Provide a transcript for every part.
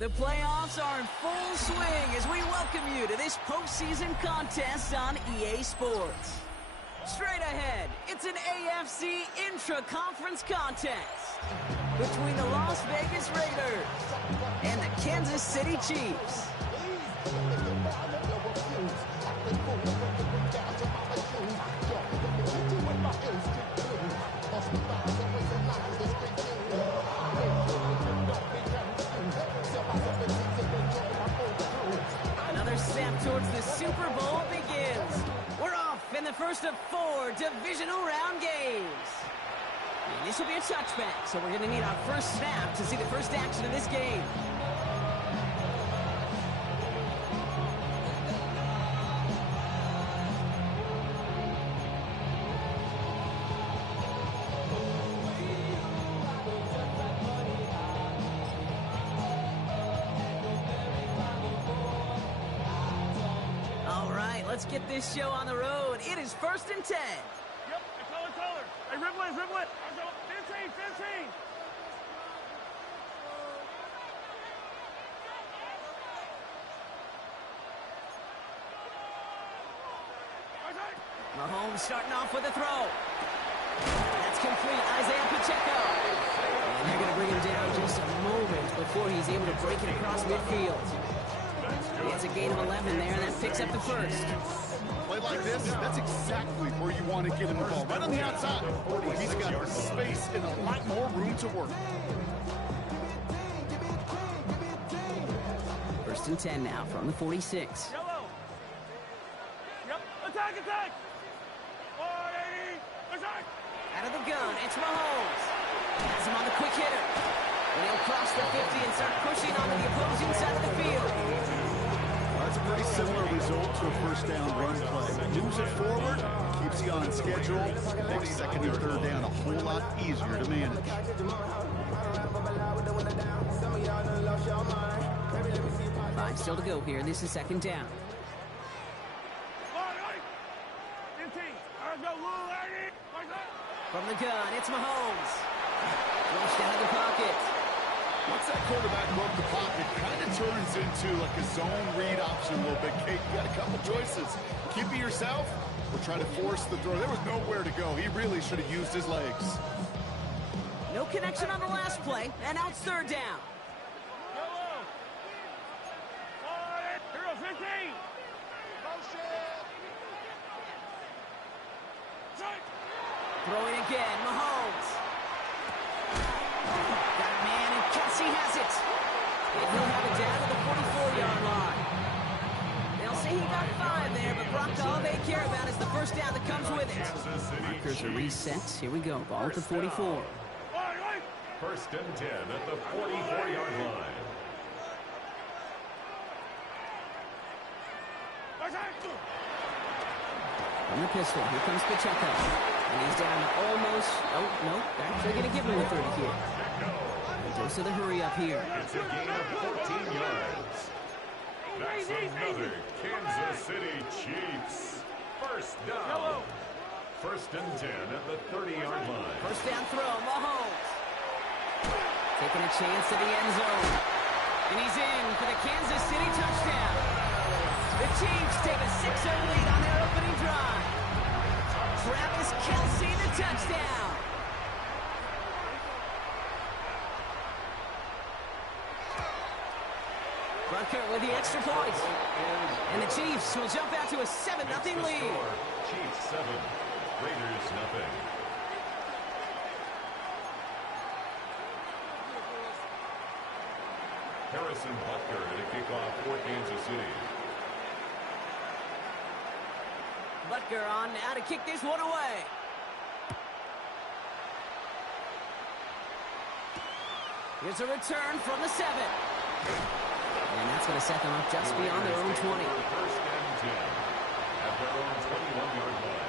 The playoffs are in full swing as we welcome you to this postseason contest on EA Sports. Straight ahead, it's an AFC intra-conference contest between the Las Vegas Raiders and the Kansas City Chiefs. Another step towards the Super Bowl begins. We're off in the first of 4 divisional round games. And this will be a touchback, so we're going to need our first snap to see the first action of this game. Let's get this show on the road. It is 1st and 10. Yep, taller. Hey, dribble it. 15. Mahomes starting off with a throw. That's complete. Isaiah Pacheco. And they're going to bring him down just a moment before he's able to break it across midfield. He has a gain of 11 there, and that picks up the first. Play like this, that's exactly where you want to get him the ball. Right on the outside. He's got the space and a lot more room to work. 1st and 10 now from the 46. Yellow. Yep, attack. 480, attack. Out of the gun, it's Mahomes. Has him on the quick hitter. And he'll cross the 50 and start pushing onto the opposing side of the field. That's a pretty similar result to a first down run play. Moves it forward, keeps you on schedule, makes 2nd and 3rd down a whole lot easier to manage. 5 still to go here. This is 2nd down. 15. From the gun, it's Mahomes. Rushed out of the pocket. Once that quarterback broke the pocket, kind of turns into like a zone read option a little bit. Kate, you got a couple choices. Keep it yourself or try to force the throw. There was nowhere to go. He really should have used his legs. No connection on the last play, and now it's 3rd down. Yellow. 15. Throwing again, Mahomes. Got a man, and Kelsey has it. And he'll have it down to the 44-yard line. They'll say he got 5 there, but Brock, all they care about is the first down that comes with it. Markers are reset. Here we go. Ball at the 44. 1st and 10 at the 44-yard line. From the pistol, here comes Pacheco. And he's down to almost, they're actually going to give him the 30 here. Goes to the hurry up here. It's a gain of 14 yards. That's another Kansas City Chiefs. 1st down. 1st and 10 at the 30-yard line. 1st down throw, Mahomes. Taking a chance to the end zone. And he's in for the Kansas City touchdown. The Chiefs take a 6-0 lead on their opening drive. Travis Kelce, the touchdown. Butker with the extra point. And the Chiefs will jump out to a 7-0 lead. Chiefs 7, Raiders 0. Harrison Butker to kick off for Kansas City. Butker on now to kick this one away. Here's a return from the 7. And that's going to set them up just beyond their own 20. 1st and 10 at their own 21-yard line.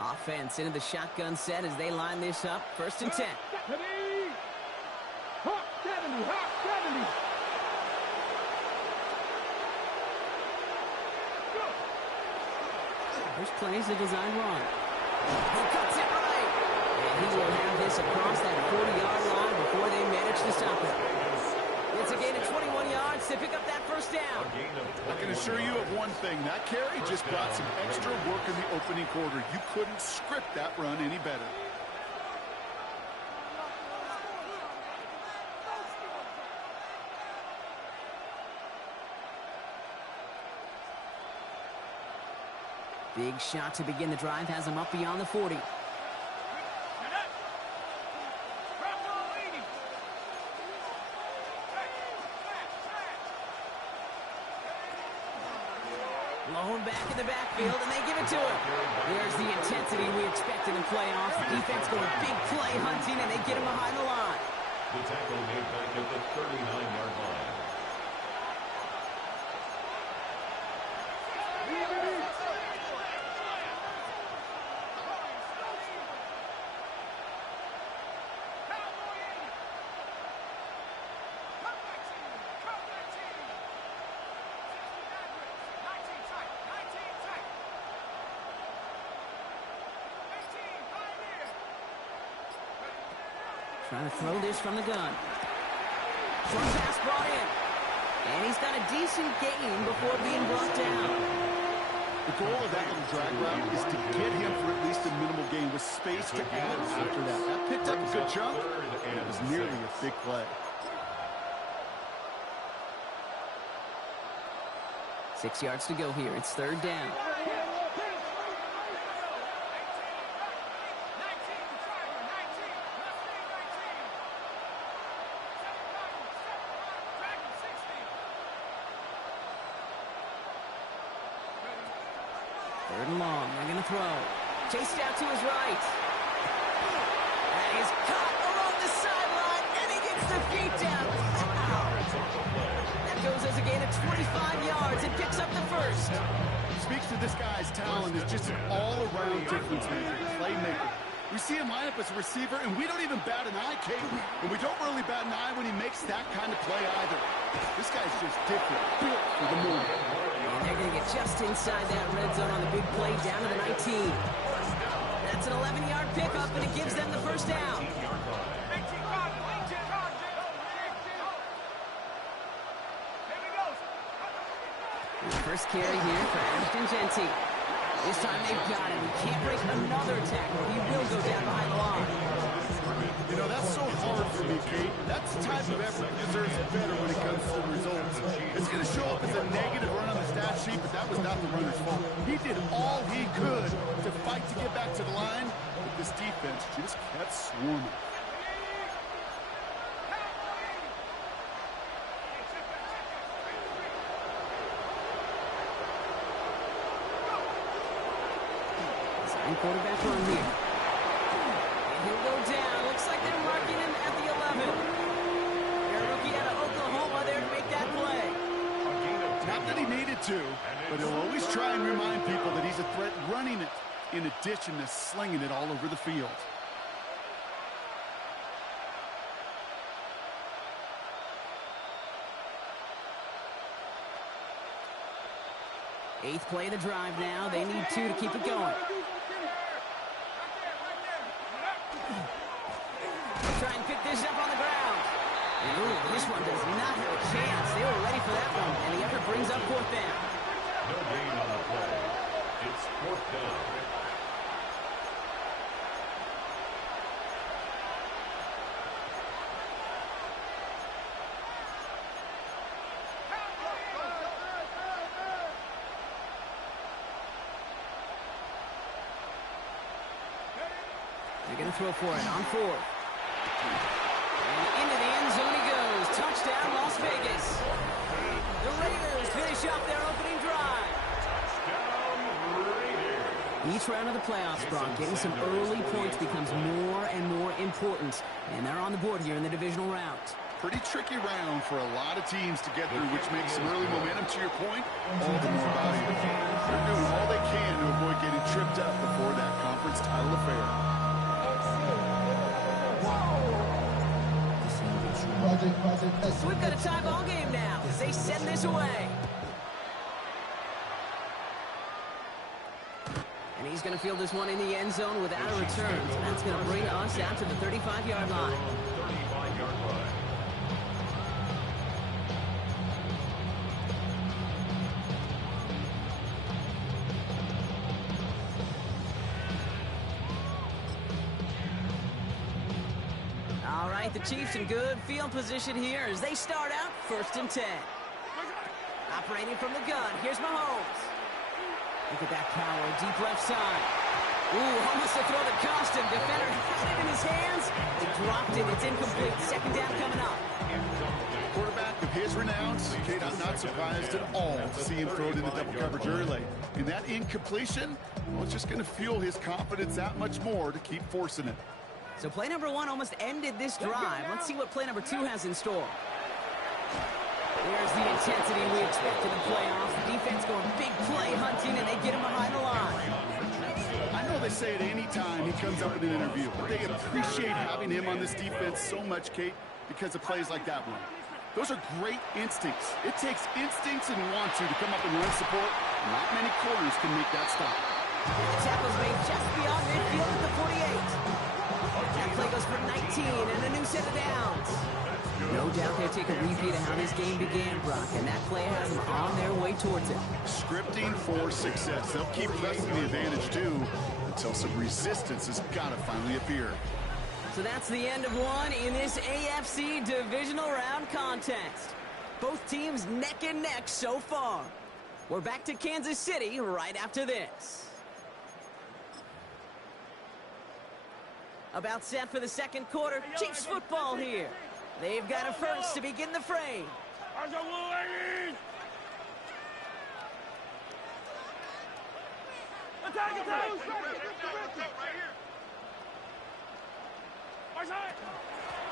Offense into the shotgun set as they line this up. 1st and 10. First play is a design run. He cuts it right. And he will have this across that 40-yard line before they manage to stop it. It's a gain of 21 yards to pick up that first down. I can assure you of one thing. That carry just brought some extra work in the opening quarter. You couldn't script that run any better. Big shot to begin the drive has him up beyond the 40. Blown back in the backfield, and they give it to him. There's the intensity we expect in the playoffs. The defense going big play hunting, and they get him behind the line. The tackle made back at the 39-yard line. Trying to throw this from the gun. Short pass brought in. And he's got a decent gain before being brought down. The goal of that little drag route is to get him for at least a minimal gain with space to add after that. That picked up a good chunk, and it was nearly a big play. 6 yards to go here. It's third down. Third and long. They're going to throw. Chased out to his right. And he's caught along the sideline, and he gets the feet down. Wow. That goes as a gain of 25 yards and picks up the first. Speaks to this guy's talent is just an all-around difference maker, playmaker. We see him line up as a receiver, and we don't even bat an eye, Kate. And we don't really bat an eye when he makes that kind of play either. This guy's just different, built for the moment. And they're going to get just inside that red zone on the big play down to the 19. That's an 11-yard pickup, and it gives them the first down. The first carry here for Ashton Jeanty. This time they've got him. He can't break another tackle. He will go down behind the line. You know, that's so hard for me, Kate. That's the type of effort that deserves better when it comes to the results. It's going to show up as a negative run on the stat sheet, but that was not the runner's fault. He did all he could to fight to get back to the line, but this defense just kept swarming. Quarterback run here. And he'll go down. Looks like they're marking him at the 11. They're a rookie out of Oklahoma there to make that play. Not that he needed to, but he'll always try and remind people that he's a threat running it, in addition to slinging it all over the field. Eighth play of the drive now. They need two to keep it going. Try and pick this up on the ground. And ooh, this one does not have a chance. They were ready for that one, and the effort brings up fourth down. No gain on the play. It's fourth down. They're going to throw for it on fourth. And into the end zone he goes. Touchdown, Las Vegas. The Raiders finish off their opening drive. Each round of the playoffs, Brock, getting some early points becomes more and more important. And they're on the board here in the divisional round. Pretty tricky round for a lot of teams to get through, which makes some early momentum, to your point, all the more valuable. They're doing all they can to avoid getting tripped up before that conference title affair. So we've got a tie ball game now as they send this away. And he's going to field this one in the end zone without a return. So that's going to bring us out to the 35-yard line. 35-yard line. All right, the Chiefs in good field position here as they start out 1st and 10. Operating from the gun, here's Mahomes. Look at that power, deep left side. Ooh, almost a throw that cost him. Defender had it in his hands. He dropped it. It's incomplete. 2nd down coming up. Quarterback of his renounce, Kate, I'm not surprised at all to see him throw it in the double coverage early. And that incompletion, well, it's just going to fuel his confidence that much more to keep forcing it. So play number 1 almost ended this drive. Let's see what play number 2 has in store. There's the intensity we expect in the playoffs. The defense going big play hunting, and they get him behind the line. I know they say it any time he comes up in an interview, but they appreciate having him on this defense so much, Kate, because of plays like that one. Those are great instincts. It takes instincts and want to come up and run support. Not many corners can make that stop. The tackle's made just beyond midfield at the 48. That play goes for 19 and a new set of downs. No doubt they take a repeat of how this game began, Brock, and that play has them on their way towards it. Scripting for success. They'll keep pressing the advantage, too, until some resistance has got to finally appear. So that's the end of one in this AFC divisional round contest. Both teams neck and neck so far. We're back to Kansas City right after this. About set for the 2nd quarter. Chiefs football here. They've got a first to begin the frame. Attack, attack!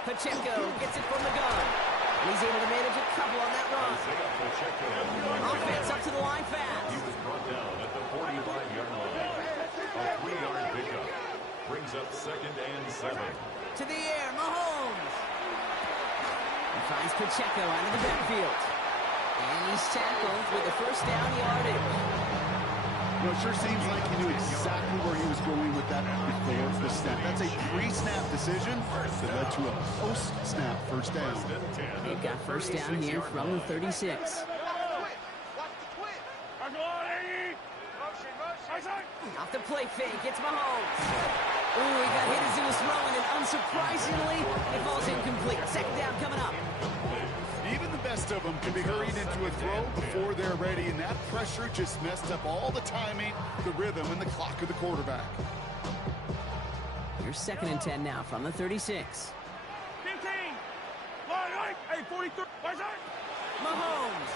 Pacheco gets it from the gun. And he's able to manage a couple on that run. Offense up to the line fast. He was brought down at the 45-yard line. A 3-yard pickup brings up 2nd and 7. To the air, Mahomes. He finds Pacheco out of the backfield. And he's tackled with the 1st down yardage. You know, it sure seems like he knew exactly where he was going with that before the snap. That's a pre-snap decision that led to a post-snap 1st down. They've got 1st down here from the 36. Off the play fake, it's Mahomes. Ooh, he got hit as he was throwing, and unsurprisingly, it falls incomplete. 2nd down coming up. Even the best of them can be hurried into a throw before they're ready, and that pressure just messed up all the timing, the rhythm, and the clock of the quarterback. Here's 2nd and 10 now from the 36. 15! Hey, 43! Mahomes.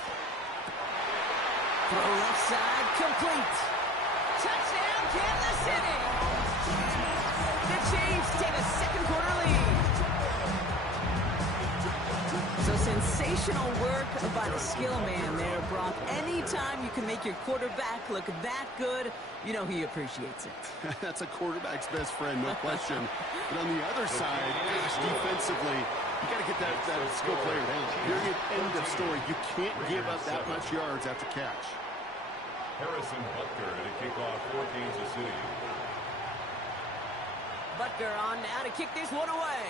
Throw left side, complete. Touchdown, Kansas City! The Chiefs take a 2nd quarter lead. So sensational work by the skill man there, Brock. Anytime you can make your quarterback look that good, you know he appreciates it. That's a quarterback's best friend, no question. But on the other side, gosh, defensively, you got to get that skill player down. Period, end of story. You can't give up that much yards after catch. Harrison Butker to kick off for Kansas City. Butker on now to kick this one away.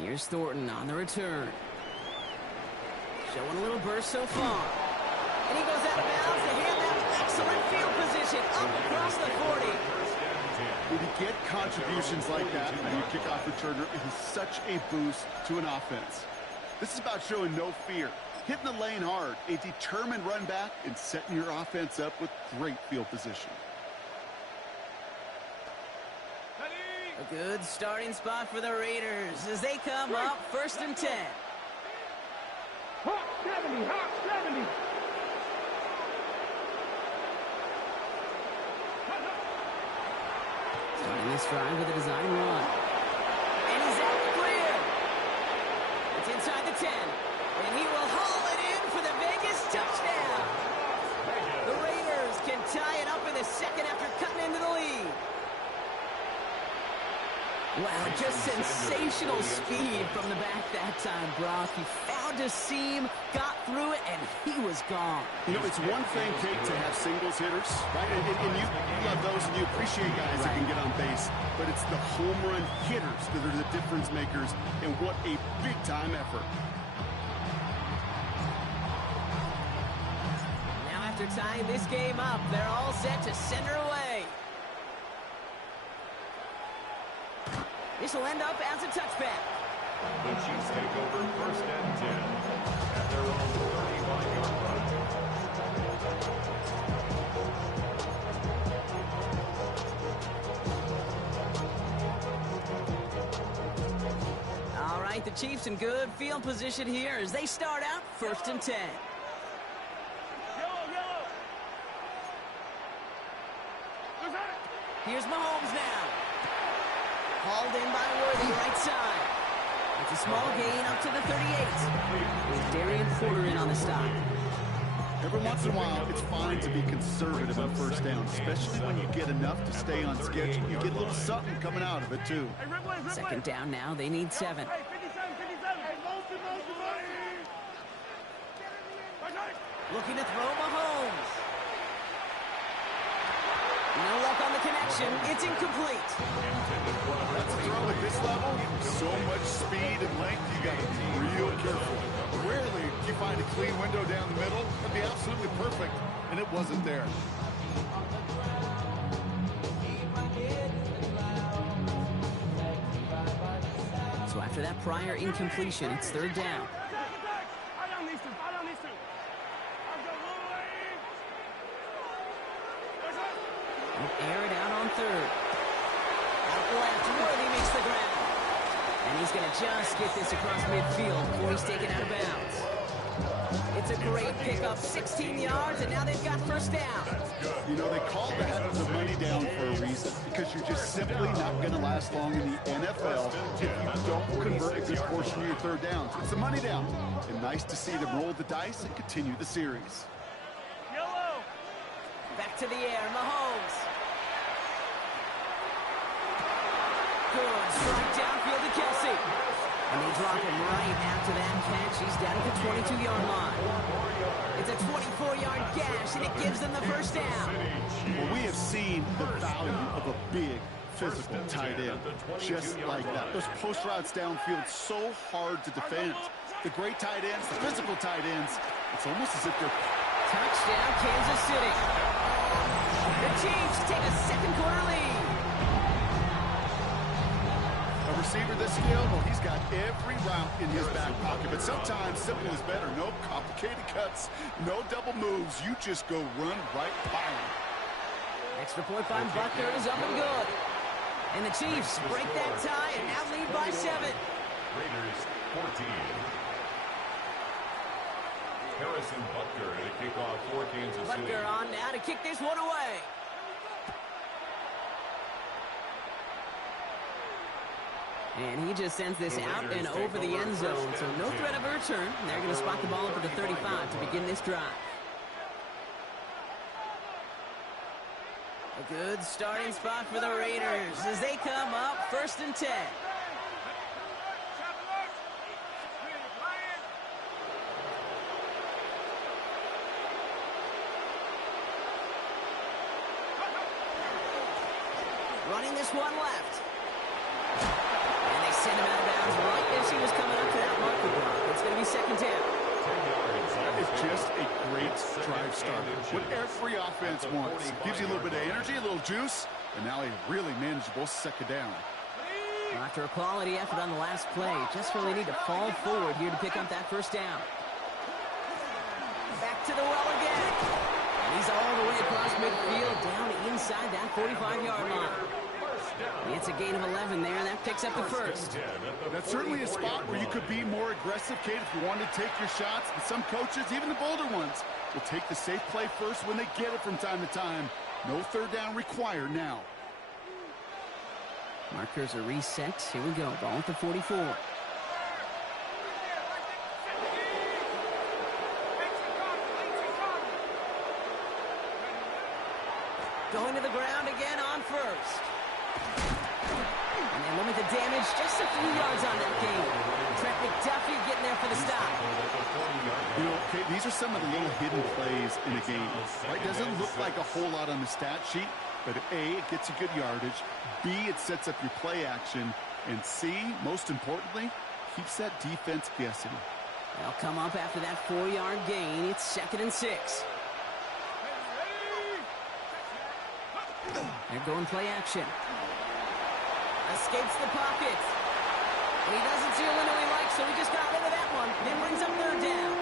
Here's Thornton on the return. Showing a little burst so far. And he goes out of bounds to hand that excellent field position up across the 40. When you get contributions like that when you kick off returner, it is such a boost to an offense. This is about showing no fear, hitting the lane hard, a determined run back, and setting your offense up with great field position. A good starting spot for the Raiders as they come up 1st and 10. Hot 70, hot 70! Starting this drive with a design run. And he's out clear. It's inside the 10. And he will haul it in for the Vegas touchdown. The Raiders can tie it up in the 2nd after cutting into the lead. Wow, just sensational speed from the back that time, Brock. He found a seam, got through it, and he was gone. You know, it's one thing, Kate, to have singles hitters, right? And you love those, and you appreciate guys that can get on base. But it's the home run hitters that are the difference makers, and what a big-time effort. Now after tying this game up, they're all set to send her away. This will end up as a touchback. The Chiefs take over 1st and 10 at their own 35-yard line. All right, the Chiefs in good field position here as they start out 1st and 10. Here's Mahomes now. Hauled in by Worthy, right side. It's a small gain up to the 38. With Darian Porter in on the stop. Every once in a while, it's fine to be conservative on 1st down, especially when you get enough to stay on schedule. You get a little something coming out of it, too. 2nd down now. They need 7. Looking to throw Mahomes. No luck on the connection. It's incomplete. That's a throw at this level. So much speed and length, you got to be real careful. Rarely do you find a clean window down the middle. That'd be absolutely perfect, and it wasn't there. So after that prior incompletion, it's 3rd down. Air it out on 3rd. Out left, Worthy makes the ground. And he's going to just get this across midfield before he's taken out of bounds. It's a great pickup, 16 yards, and now they've got 1st down. You know, they called that the money down for a reason, because you're just simply not going to last long in the NFL if you don't convert a good portion of your 3rd downs. It's a money down, and nice to see them roll the dice and continue the series. Back to the air, Mahomes. Good strike downfield to Kelsey. And they drop him right after that catch. He's down at the 22-yard line. It's a 24-yard gash, and it gives them the 1st down. Well, we have seen the value of a big physical tight end. Just like that. Those post routes downfield, so hard to defend. The great tight ends, the physical tight ends, it's almost as if they're... Touchdown, Kansas City. The Chiefs take a 2nd quarter lead. A receiver this skilled, well, he's got every route in his back pocket. But sometimes simple is better. No complicated cuts, no double moves. You just go run right by him. Extra point by Butker is up and good. And the Chiefs break that tie and now lead by 7. Raiders 14. Harrison Butker at a kickoff for Kansas City. Butker on now to kick this one away. And he just sends this out and over the end zone, so no threat of a return. They're going to spot the ball up at the 35 to begin this drive. A good starting spot for the Raiders as they come up 1st and 10. Running this one left. And they send him out of bounds right as he was coming up to that marker block. It's going to be 2nd down. That is just a great drive starter. What every offense wants. Gives you a little bit of energy, a little juice, and now a really manageable 2nd down. After a quality effort on the last play, just really need to fall forward here to pick up that 1st down. Back to the well again. And he's all the way across midfield, down inside that 45-yard line. It's a gain of 11 there. That picks up the 1st. That's certainly a spot where you could be more aggressive, Kate, if you wanted to take your shots. But some coaches, even the bolder ones, will take the safe play first when they get it from time to time. No 3rd down required now. Markers are reset. Here we go. Ball at the 44. Going to the ground again on 1st. And they limit the the damage, just a few yards on that game. Trent McDuffie getting there for the stop. You know, okay, these are some of the little hidden plays in a game. Right? Doesn't look like a whole lot on the stat sheet, but A, it gets you good yardage. B, it sets up your play action. And C, most importantly, keeps that defense guessing. They'll come up after that 4-yard gain. It's 2nd and 6. They're going play action. Escapes the pocket. And he doesn't see a window he likes, so he just got rid of that one. Then brings up 3rd down.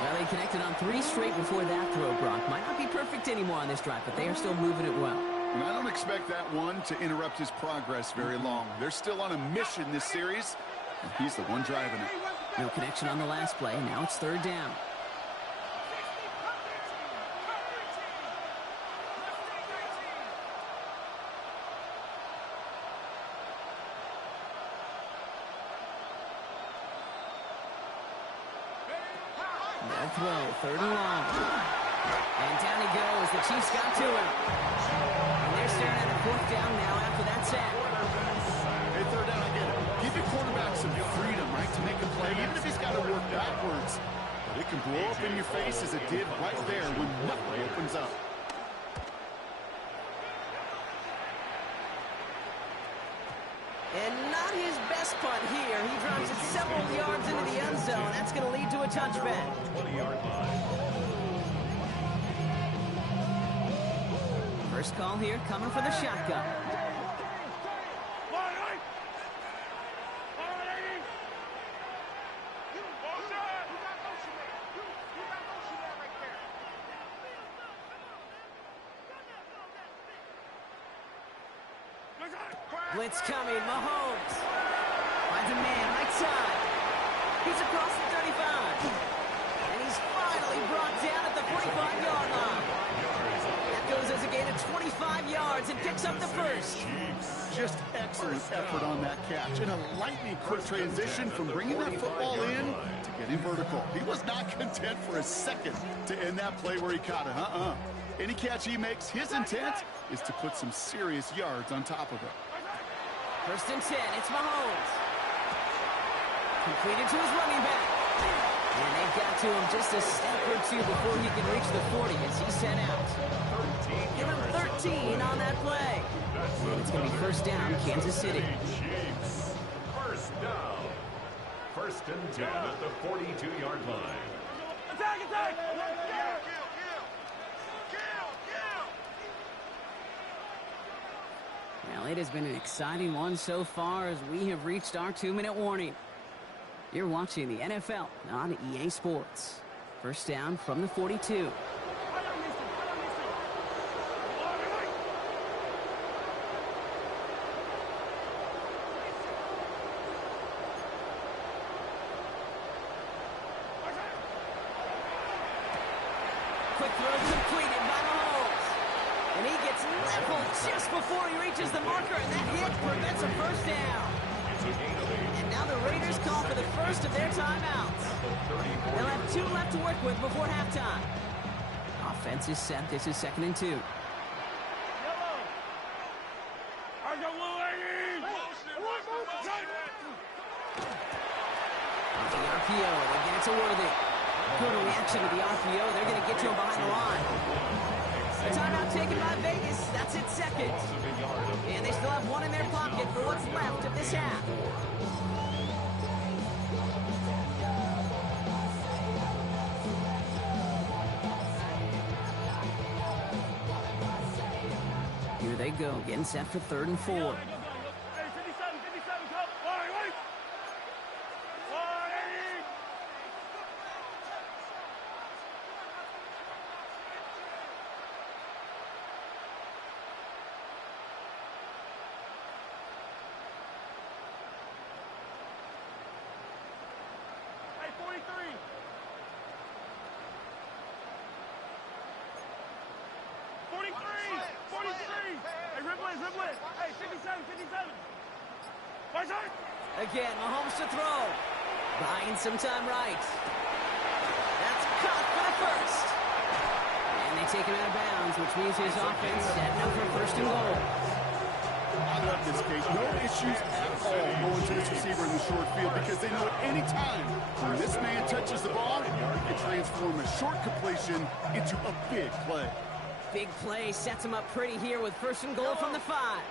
Well, they connected on 3 straight before that throw, Brock. Might not be perfect anymore on this drive, but they are still moving it well. And I don't expect that one to interrupt his progress very long. They're still on a mission this series, and he's the one driving it. No connection on the last play. Now it's 3rd down. They'll throw, 3rd and long. And down he goes. The Chiefs got to him. And they're staring at a 4th down now after that sack. Hey, 3rd down, I get it. Give your quarterback some freedom, right, to make a play, even if he's got to work backwards. But it can blow up in your face as it did right there when nothing opens up. And not his best punt here. He drops it several yards into the end zone. That's going to lead to a touchback. 20-yard line. First call here coming for the shotgun. Blitz coming, Mahomes. Finds a man, right side. He's across the 35. And he's finally brought down at the 45-yard line. That goes as a gain of 25 yards and picks up the first. Just excellent effort on that catch. And a lightning quick transition from bringing that football in to getting vertical. He was not content for a second to end that play where he caught it. Any catch he makes, his intent is to put some serious yards on top of it. 1st and 10, it's Mahomes. Completed to his running back. And they got to him just a step or two before he can reach the 40 as he set out. Give him 13 on that play. And it's going to be 1st down, Kansas City. Chiefs. 1st down. 1st and 10 at the 42-yard line. Attack, attack! Well, it has been an exciting one so far as we have reached our 2-minute warning. You're watching the NFL on EA Sports. 1st down from the 42. Quick throw completed by Mahomes. And he gets leveled just before he reaches the marker, and that hit prevents a 1st down. And now the Raiders call for the first of their timeouts. They'll have 2 left to work with before halftime. Offense is set. This is 2nd and 2. Off the RPO, and they get it to Worthy. Good reaction to the RPO. They're going to get to him behind the line. A timeout taken by Vegas. That's its 2nd. And they still have 1 in their pocket for what's left of this half. Here they go, getting set for 3rd and 4. Hey, 57, 57, come. Wait. Hey, 43. 43. Hey, ripple it. Hey, 57. Watch out. Again, Mahomes to throw. Buying some time right. That's caught for the first. And they take him out of bounds, which means his offense setting up for 1st and goal. By the way, love this, Kate. No issues at all going to this receiver in the short field because they know at any time when this man touches the ball, he can transform a short completion into a big play. Big play sets him up pretty here with 1st and goal from the 5.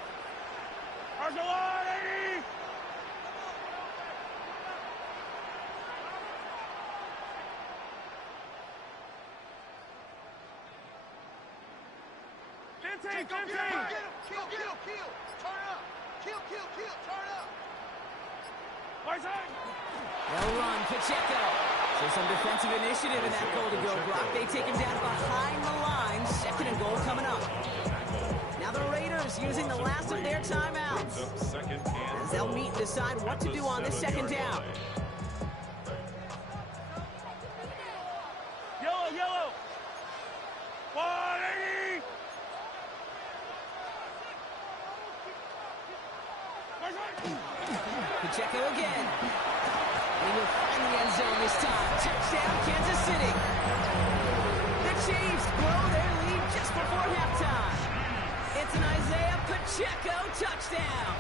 Kill, turn up. Kill, turn up. They'll run, Pacheco. So some defensive initiative in that goal to go, Brock. They take him down behind the line. 2nd and goal coming up. Now the Raiders using the last of their timeouts, as they'll meet and decide what to do on this 2nd down. Yellow. 180. Pacheco again. He will find the end zone this time. Touchdown, Kansas City. The Chiefs blow their lead just before halftime. It's an Isaiah Pacheco touchdown.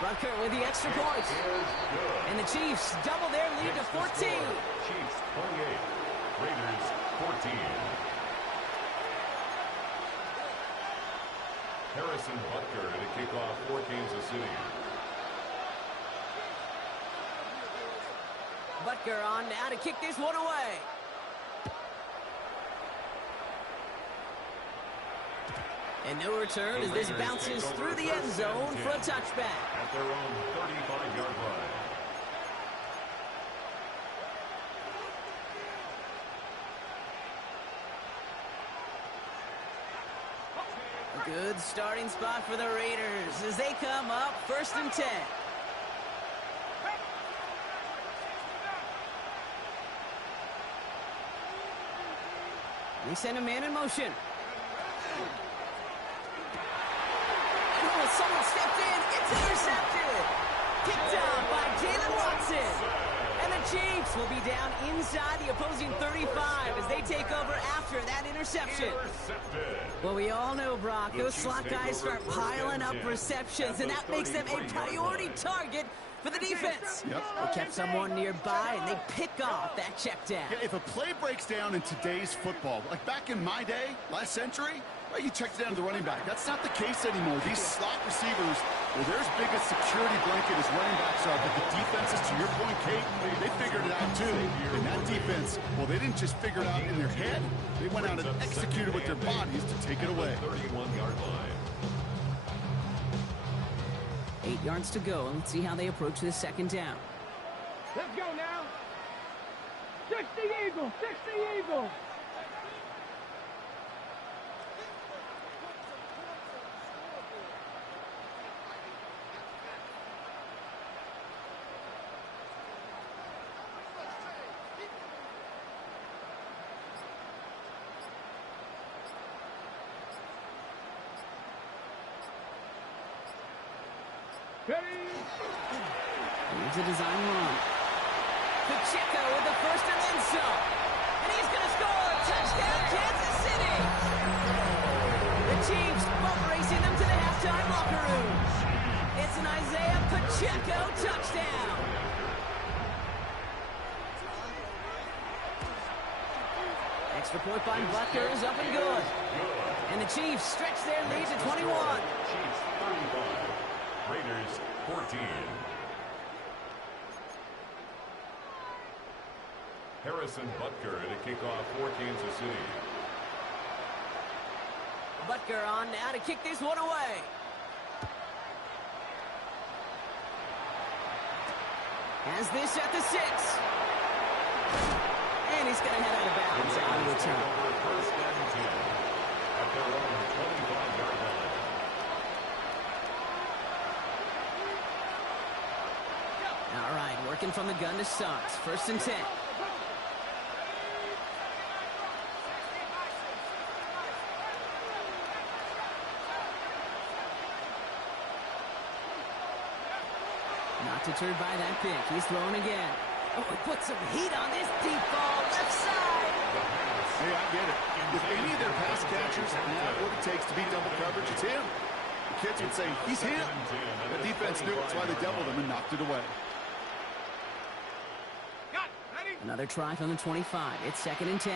Butker with the extra point. And the Chiefs double their lead to 14. Chiefs 28, Raiders 14. Harrison Butker to kick off for Kansas City. Butker on now to kick this one away. And no return as this bounces through the end zone for a touchback. At their own 35-yard line. A good starting spot for the Raiders as they come up 1st and 10. They send a man in motion. Oh, someone stepped in. It's intercepted. Picked up by Jalen Watson. And the Chiefs will be down inside the opposing 35 as they take over after that interception. Well, we all know, Brock, those slot guys start piling up receptions, and that makes them a priority target for the defense. Yep. They kept someone nearby, and they pick off that check down. Yeah, if a play breaks down in today's football, like back in my day, last century, well, you checked down to the running back. That's not the case anymore. These slot receivers, well, they're as big a security blanket as running backs are, but the defenses, to your point, Kate, they figured it out too. And that defense, well, they didn't just figure it out in their head. They went out and executed with their bodies to take it away. 31-yard line. 8 yards to go, and let's see how they approach this 2nd down. Let's go now. 60 Eagles. Here's a design run. Pacheco with the 1st and then some. And he's going to score. Touchdown, Kansas City. The Chiefs both racing them to the halftime locker room. It's an Isaiah Pacheco touchdown. Extra point by Butker is up and good. And the Chiefs stretch their lead to 21. Chiefs 35, Raiders 14. Harrison Butker to kick off for Kansas City. Butker on now to kick this one away. Has this at the 6. And he's going to head out of bounds on return. 1st and 10 at their own 25-yard line. All right, working from the gun to start. 1st and 10. Not deterred by that pick. He's throwing again. Oh, he put some heat on this deep ball. Left side. Hey, I get it. If any of their pass catchers have what it takes to beat double coverage, it's him. The kids would say, he's him. The defense knew it. That's why they doubled him and knocked it away. Another try from the 25. It's 2nd and 10.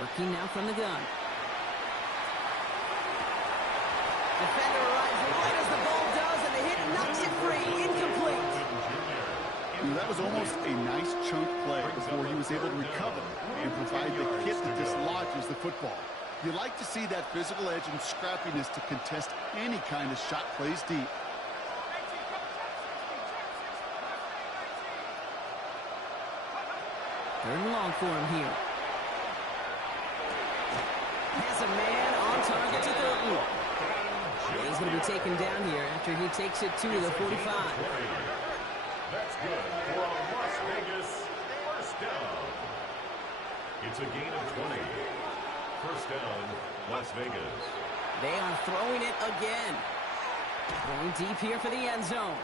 Working now from the gun. Defender arrives right as the ball does, and the hit knocks it free. Incomplete. That was almost a nice chunk play before he was able to recover and provide the hit that dislodges the football. You like to see that physical edge and scrappiness to contest any kind of shot plays deep. 3rd and long for him here. Has a man on target to Thornton. He's going to be taken down here after he takes it to the 45. That's good for a Las Vegas first down. It's a gain of 20. First down, Las Vegas. They are throwing it again. Throwing deep here for the end zone.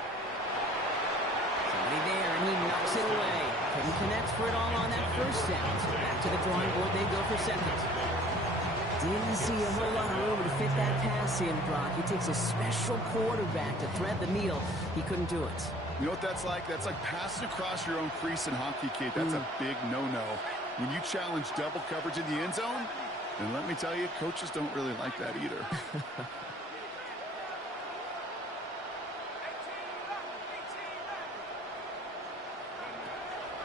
Somebody there, and he knocks it away. Couldn't connect for it all on that first down. So back to the drawing board, they go for 2nd. Didn't see a whole lot of room to fit that pass in, Brock. It takes a special quarterback to thread the needle. He couldn't do it. You know what that's like? That's like passing across your own crease in hockey, Kate. That's a big no-no. When you challenge double coverage in the end zone, then let me tell you, coaches don't really like that either.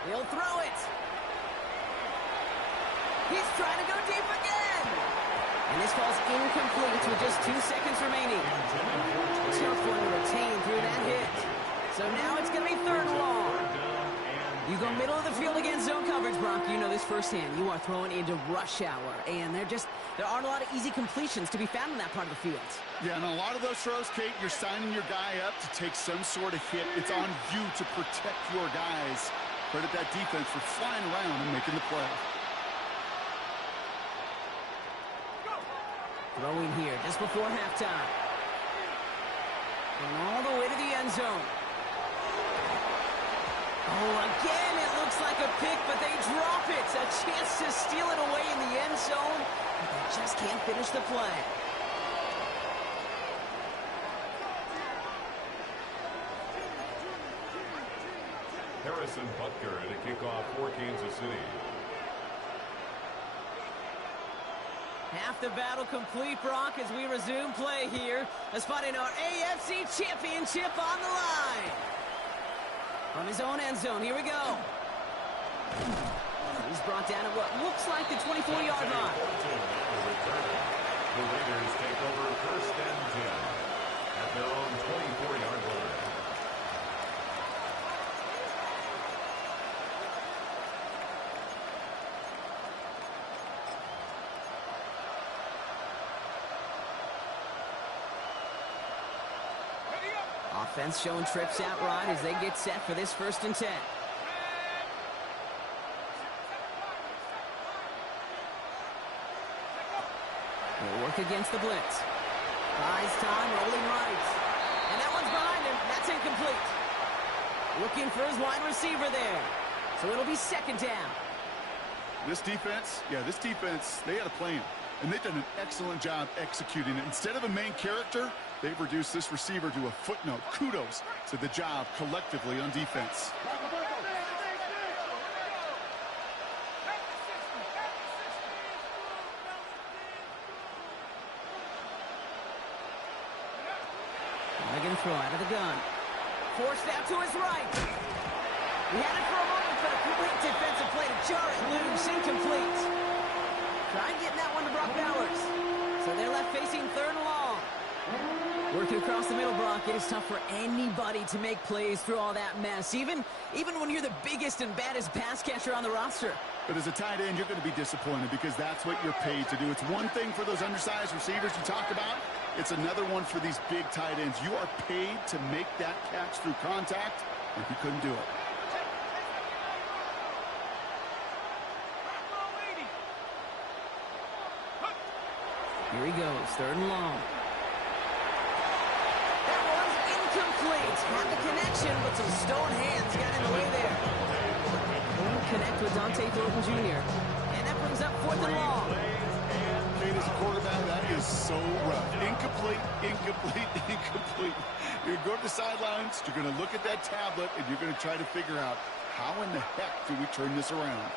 He'll throw it. He's trying to go deep again. And this falls incomplete with just 2 seconds remaining. Tough one to retain through that hit. So now it's going to be 3rd and long. You go middle of the field against zone coverage, Brock. You know this firsthand. You are throwing into rush hour. And there aren't a lot of easy completions to be found in that part of the field. Yeah, and a lot of those throws, Kate, you're signing your guy up to take some sort of hit. It's on you to protect your guys. Credit that defense for flying around and making the play. Throwing here just before halftime. And all the way to the end zone. Oh, again, it looks like a pick, but they drop it. A chance to steal it away in the end zone, but they just can't finish the play. Harrison Butker to kick off for Kansas City. Half the battle complete, Brock, as we resume play here. Let's find our AFC Championship on the line. From his own end zone, here we go. He's brought down at what looks like the 24-yard line. The Raiders take over 1st and 10 at their own 24-yard line. Offense showing trips out right as they get set for this 1st and 10. They'll work against the blitz. Buys time, rolling right. And that one's behind him. That's incomplete. Looking for his wide receiver there. So it'll be 2nd down. This defense, they had a plan. And they've done an excellent job executing it. Instead of a main character, they've reduced this receiver to a footnote. Kudos to the job collectively on defense. Mulligan throw out of the gun. Forced out to his right. He had it for a moment, but a complete defensive play to jar it loose. Incomplete. Tried getting that one to Brock Bowers. So they're left facing 3rd and long. Working across the middle, Brock. It is tough for anybody to make plays through all that mess, even when you're the biggest and baddest pass catcher on the roster. But as a tight end, you're going to be disappointed because that's what you're paid to do. It's one thing for those undersized receivers you talked about. It's another one for these big tight ends. You are paid to make that catch through contact, and he couldn't do it. Here he goes, 3rd and long. That one's incomplete. Had the connection, but some stone hands got in the way there. Won't connect with Dante Thornton Jr. And that brings up 4th and long. Kate, as a quarterback, that is so rough. Incomplete, incomplete, incomplete. You're going to go to the sidelines, you're going to look at that tablet, and you're going to try to figure out how in the heck do we turn this around.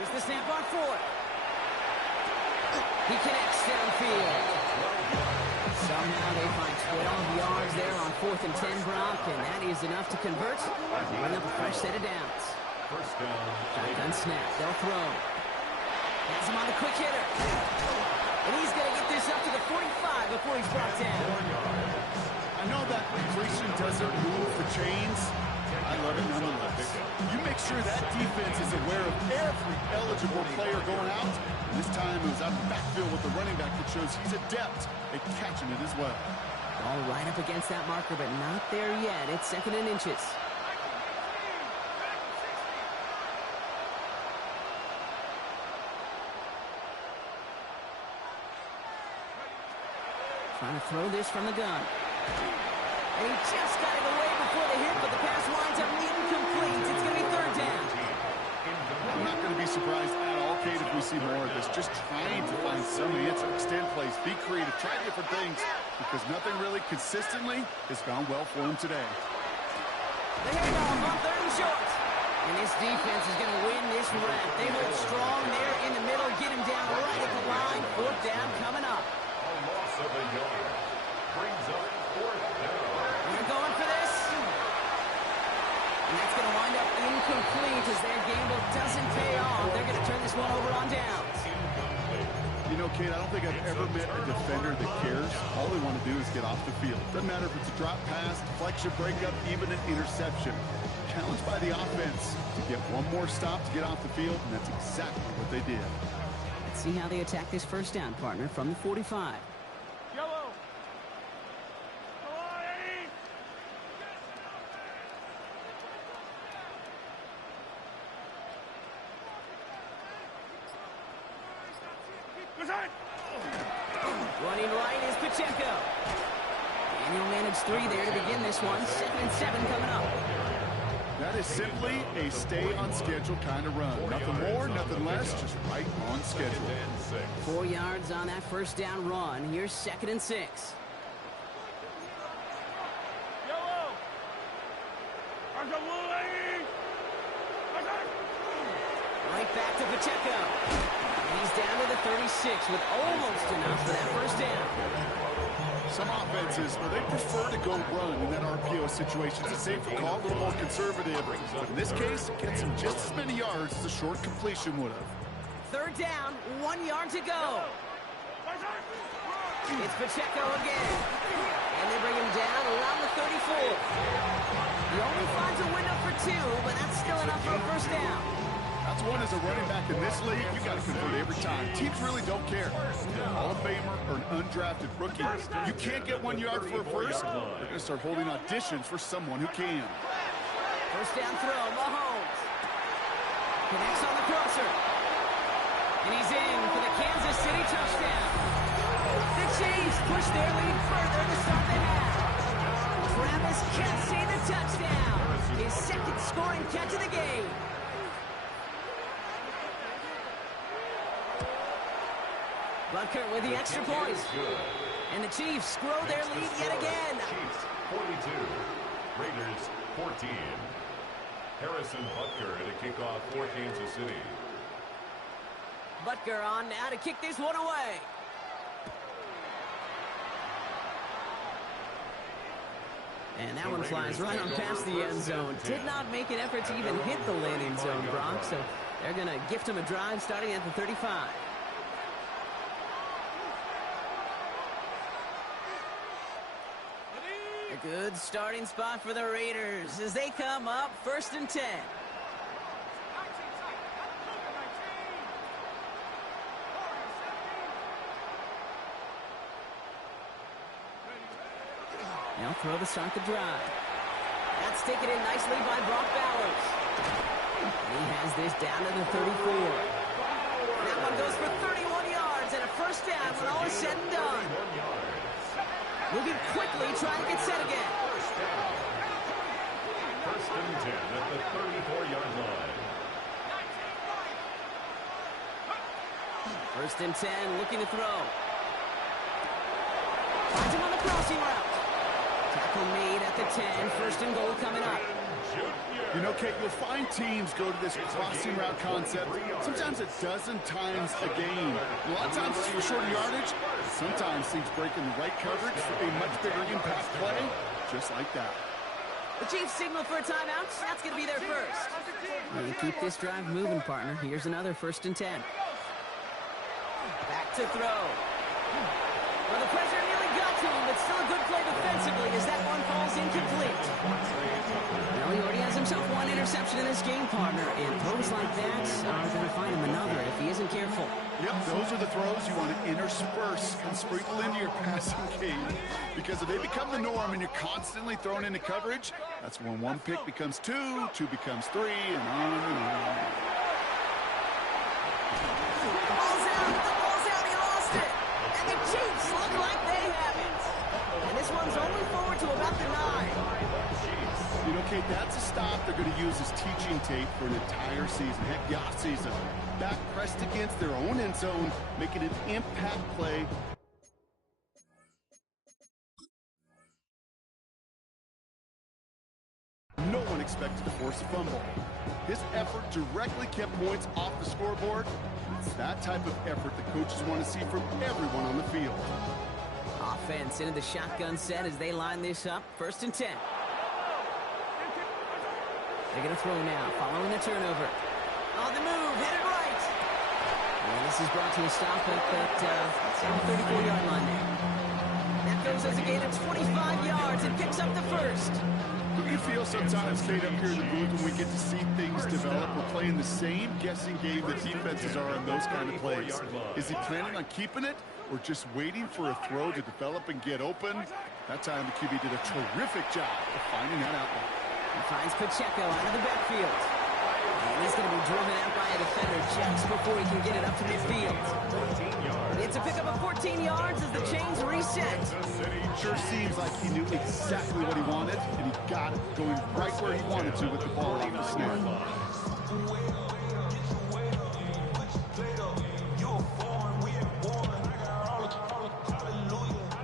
Here's the snap on 4th. He connects downfield. Somehow they find 12 yards there on 4th and 10, Brock, and that is enough to convert and bring up a fresh set of downs. First down. Shotgun snap. They'll throw. Has him on the quick hitter. And he's going to get this up to the 45 before he's brought down. I know that completion doesn't move the chains. I love it nonetheless. You make sure that defense is aware of every eligible player going out. And this time it was out of the backfield with the running back that shows he's adept at catching it as well. All right up against that marker, but not there yet. It's 2nd and inches. Trying to throw this from the gun. And he just got it away before the hit, but the pass winds up incomplete. It's going to be 3rd down. I'm not going to be surprised at all, Kate, if we see more of this. Just trying to find some answer, extend plays, be creative, try different things, because nothing really consistently has gone well for him today. The handoff on 3rd and short. And this defense is going to win this rep. They hold strong there in the middle, get him down right at the line. 4th down coming up. A loss of a yard. Brings up 4th down. They're going for this. And that's going to wind up incomplete as their gamble doesn't pay off. They're going to turn this one over on downs. You know, Kate, I don't think I've ever met a defender that cares. All they want to do is get off the field. Doesn't matter if it's a drop pass, deflection, breakup, even an interception. Challenged by the offense to get one more stop to get off the field, and that's exactly what they did. Let's see how they attack this 1st down, partner, from the 45. Yellow. Come on, Eddie. Running right is Pacheco. And he'll manage 3 there to begin this one. 2nd and 7 coming up. That is simply a stay-on-schedule kind of run. Nothing more, nothing less, just right on schedule. 4 yards on that 1st down run. Here's 2nd and 6. Yellow. Right back to Pacheco. He's down to the 36 with almost enough for that 1st down. Some offenses, well, they prefer to go run in that RPO situation. It's a safer call, a little more conservative. But in this case, it gets him just as many yards as a short completion would have. 3rd down, 1 yard to go. It's Pacheco again. And they bring him down around the 34. He only finds a window for 2, but that's still enough for a 1st down. That's one as a running back in this league, you got to convert every time. Teams really don't care. Hall of Famer or an undrafted rookie. You can't get 1 yard for a first. They're going to start holding auditions for someone who can. 1st down throw, Mahomes. Connects on the crosser. And he's in for the Kansas City touchdown. The Chiefs push their lead further to start the half. Travis Kelce the touchdown. His 2nd scoring catch of the game. Butker with the extra point. And the Chiefs grow their lead yet again. Chiefs 42, Raiders 14. Harrison Butker to kick off for Kansas City. Butker on now to kick this one away. And that one flies right on past the end zone. Did not make an effort to even hit the landing zone, Brock. So they're going to gift him a drive starting at the 35. A good starting spot for the Raiders as they come up 1st and 10. throw to start the drive. That's taken in nicely by Brock Bowers. And he has this down to the 34. That one goes for 31 yards and a first down when all is said and done. Moving quickly, trying to get set again. First and 10 at the 34-yard line. First and 10, looking to throw. Finds him on the crossing route. Tackle made at the 10. First and goal coming up. You know, Kate, you'll find teams go to this crossing route concept sometimes a dozen times a game. A lot of times it's for shorter yardage. Sometimes things break in the right coverage for a much bigger impact play, just like that. The Chiefs signal for a timeout. That's going to be their first. You keep this drive moving, partner. Here's another first and 10. Back to throw. Well, the pressure nearly got to him, but still a good play defensively as that one falls incomplete. Well, he already has himself one interception in this game, partner, and throws like that are going to find him another if he isn't careful. Yep, those are the throws you want to intersperse and sprinkle into your passing game, because if they become the norm and you're constantly thrown into coverage, that's when one pick becomes two, two becomes three, and on and on. The ball's out, he lost it. And the Chiefs look like they have it. And this one's only forward to about the 9. You know, Kate, that's a stop they're going to use as teaching tape for an entire season. Heck, the offseason. Back pressed against their own end zone, making an impact play. No one expected to force a fumble. His effort directly kept points off the scoreboard. It's that type of effort that coaches want to see from everyone on the field. Offense into the shotgun set as they line this up. First and 10. They're going to throw now, following the turnover. On the move, headed right. And this is brought to a stop at the 34-yard line there. That goes as a gain of 25 yards and picks up the first. You feel sometimes, Kate, up here in the booth when we get to see things develop. We're playing the same guessing game that defenses are on those kind of plays. Is he planning on keeping it or just waiting for a throw to develop and get open? That time the QB did a terrific job of finding that outlet. He finds Pacheco out of the backfield. And he's going to be driven out by a defender just before he can get it up to midfield. It's a pickup of 14 yards as the chains reset. Sure seems like he knew exactly what he wanted, and he got it going right where he wanted to with the ball off the snap.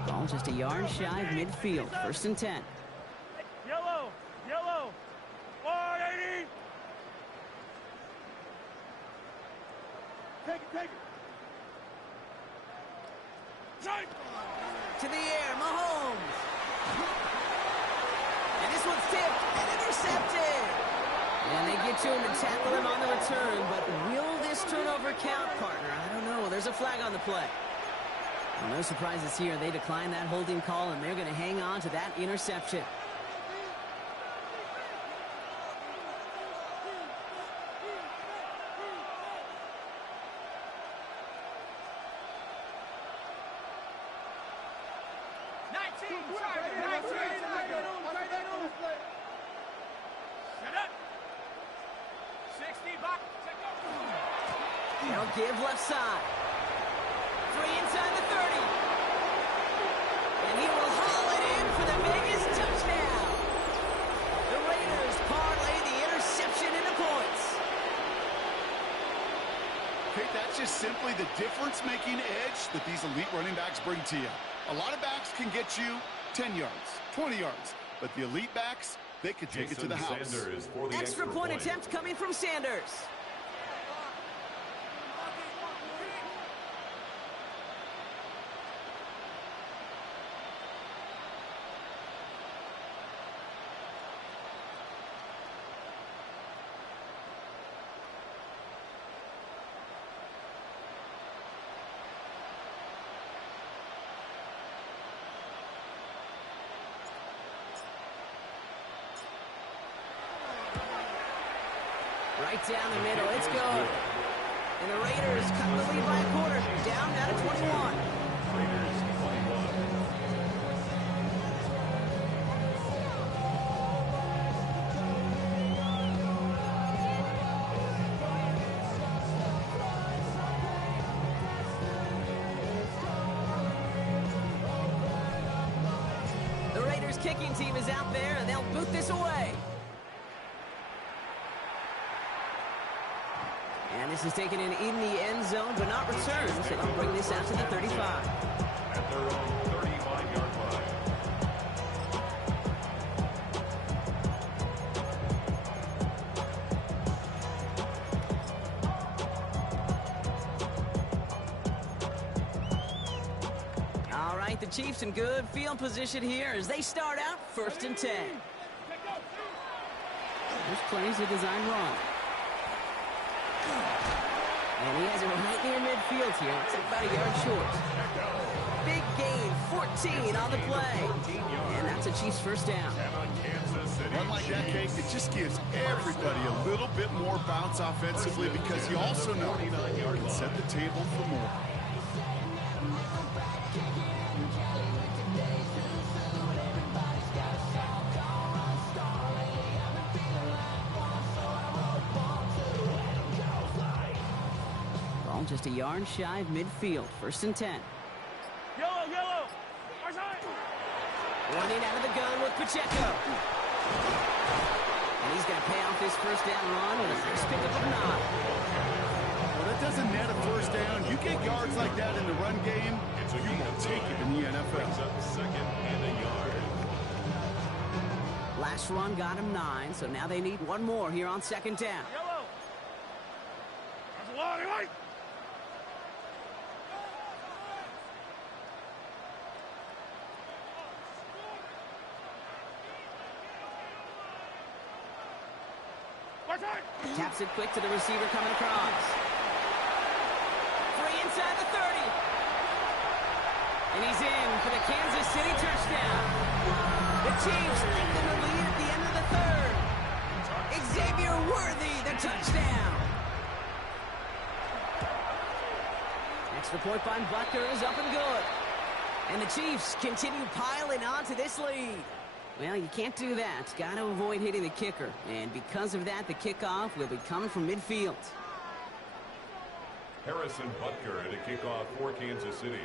Ball just a yard shy of midfield. First and 10. Yellow! Yellow! 180! Take it, take it! To the air, Mahomes. And this one's tipped and intercepted. And they get to him and tackle him on the return, but will this turnover count, partner? I don't know. There's a flag on the play. Well, no surprises here. They decline that holding call, and they're going to hang on to that interception. They'll give left side. Free inside the 30. And he will haul it in for the biggest touchdown. The Raiders parlay the interception into points. Okay, that's just simply the difference-making edge that these elite running backs bring to you. A lot of backs can get you 10 yards, 20 yards, but the elite backs, they can take it to the house. Extra point attempt coming from Sanders. Right down the middle, it's good. And the Raiders cut the lead by a quarter, down to 21. kicking team is out there, and they'll boot this away. And this is taken in the end zone, but not returned, so they'll bring this out to the 35. At their own 35-yard line. All right, the Chiefs in good field position here as they start out 1st and 10. This plays a design run. And he has it right near midfield here. It's about a yard short. Big gain, 14 on the play. And that's a Chiefs first down. Run like that, Kate, it just gives everybody a little bit more bounce offensively because you also know you can set the table for more. Just a yard shy of midfield. 1st and 10. Yellow. Our side. Running out of the gun with Pacheco. And he's going to pay off his first down run with a nice pickup of 9. Well, that doesn't net a first down. You get yards like that in the run game, you won't take it in the NFL. Up 2nd and a yard. Last run got him 9, so now they need one more here on 2nd down. Yellow. That's a lot, right? Taps it quick to the receiver coming across. Free inside the 30. And he's in for the Kansas City touchdown. The Chiefs lengthen the lead at the end of the 3rd. Xavier Worthy, the touchdown. Extra point by Butker is up and good. And the Chiefs continue piling on to this lead. Well, you can't do that. Got to avoid hitting the kicker. And because of that, the kickoff will be coming from midfield. Harrison Butker at a kickoff for Kansas City.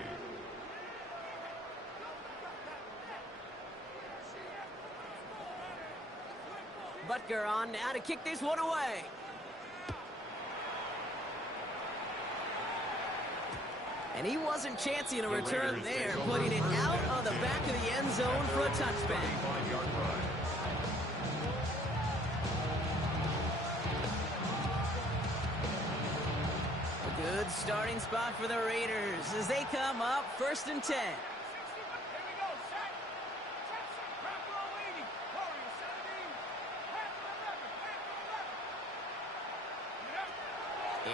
Butker on now to kick this one away. And he wasn't chancing a return there, putting it out of the back of the end zone for a touchback. A good starting spot for the Raiders as they come up 1st and 10.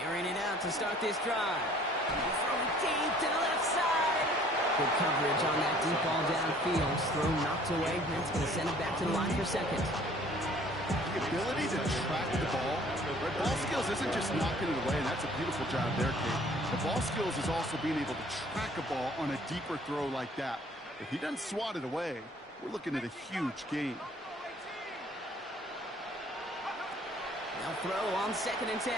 Airing it out to start this drive. From deep to the left side. Good coverage on that deep ball downfield. Throw knocked away. That's going to send it back to the line for 2nd. The ability to track the ball. Ball skills isn't just knocking it away, and that's a beautiful job there, Kate. The ball skills is also being able to track a ball on a deeper throw like that. If he doesn't swat it away, we're looking at a huge gain. Now throw on 2nd and 10.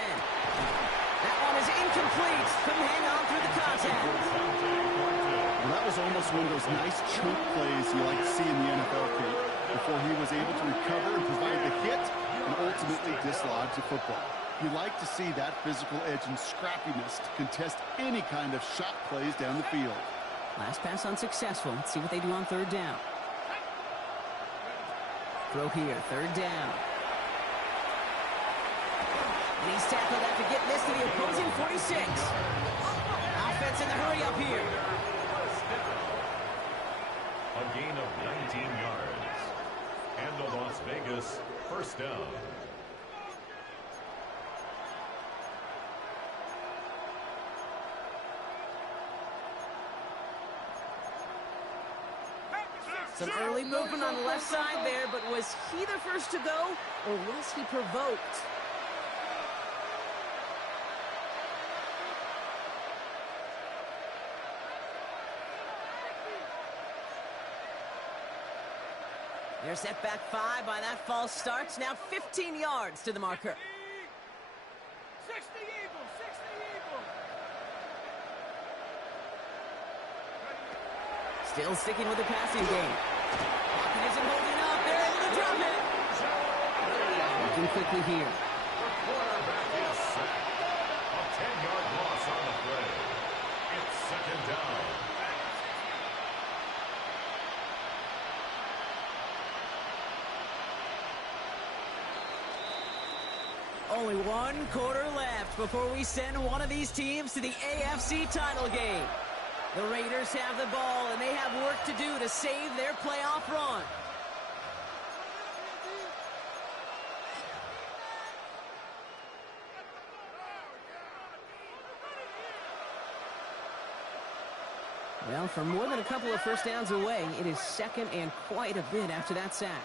That one is incomplete. Couldn't hang on through the contact. Well, that was almost one of those nice chunk plays you like to see in the NFL, Kate, before he was able to recover and provide the hit and ultimately dislodge the football. You like to see that physical edge and scrappiness to contest any kind of shot plays down the field. Last pass unsuccessful. Let's see what they do on 3rd down. Throw here, 3rd down. And he's tackled after getting this to the opposing 46. Offense in the hurry up here. A gain of 19 yards. And the Las Vegas first down. Some early movement on the left side there, but was he the first to go, or was he provoked? They're set back 5 by that false start. Now 15 yards to the marker. 60 Eagles, 60 Eagles. Still sticking with the passing game. Pocket isn't moving quickly here. The quarterback is sacked. A 10-yard loss on the play. It's second down. Only one quarter left before we send one of these teams to the AFC title game. The Raiders have the ball, and they have work to do to save their playoff run. Well, for more than a couple of first downs away, it is second and quite a bit after that sack.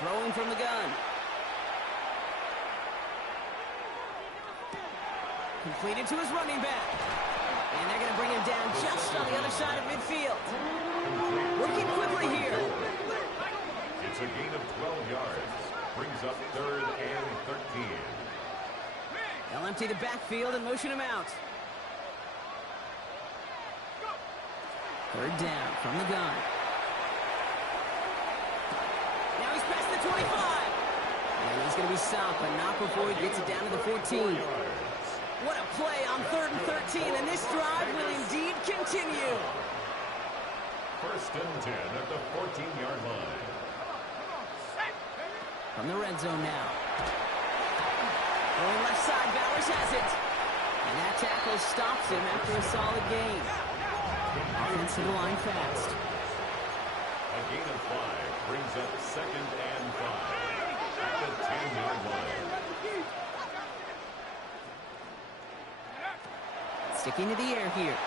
Throwing from the gun. Completed to his running back. And they're going to bring him down just on the other side of midfield. Working quickly here. It's a gain of 12 yards. Brings up third and 13. They'll empty the backfield and motion him out. Third down from the gun. Now he's past the 25. And he's going to be stopped, but not before he gets it down to the 14. What a play on third and 13, and this drive will indeed continue. First and 10 at the 14-yard line. From the red zone now. Going left side, Bowers has it. And that tackle stops him after a solid gain. Offensive line fast. A gain of 5 brings up second and 5 at the 10-yard line. Sticking to the air here.